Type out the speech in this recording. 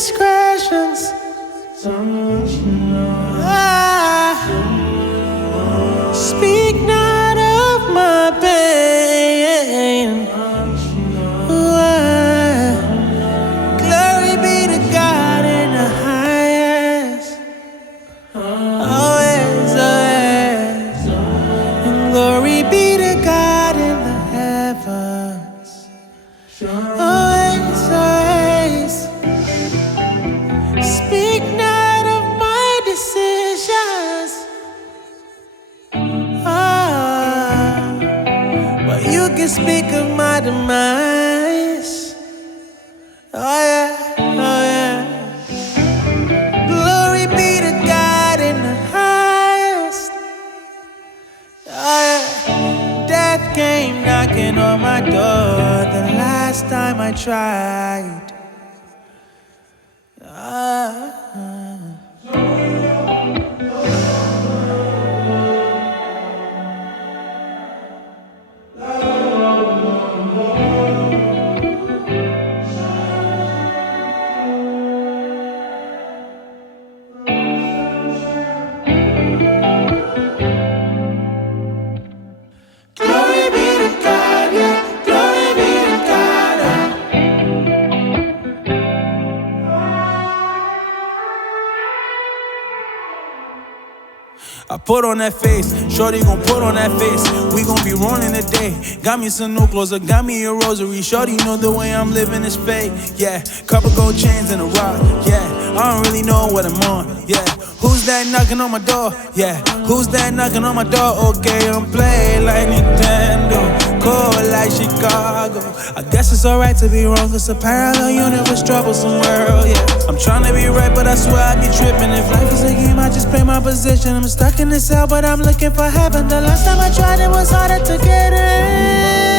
indiscretions. Speak not of my pain. Glory be to God in the highest. Always, always. And glory be to God in the heavens. Always, always. Speak not of my decisions. But you can speak of my demise. Oh yeah, oh yeah. Glory be to God in the highest. Oh yeah. Death came knocking on my door the last time I tried. I put on that face, shorty gon' put on that face. We gon' be rolling today. Got me some new clothes, or got me a rosary. Shorty know the way I'm living is fake. Yeah, couple gold chains and a rock. Yeah, I don't really know what I'm on. Yeah, who's that knocking on my door? Yeah, who's that knocking on my door? Okay, I'm playing like Nintendo, cold like Chicago. I guess it's alright to be wrong, cause a parallel universe troublesome world. Yeah, I'm tryna be right, but I swear I be tripping. If life is a game, I just play my position. I'm stuck in this hell, but I'm looking for heaven. The last time I tried, it was harder to get in.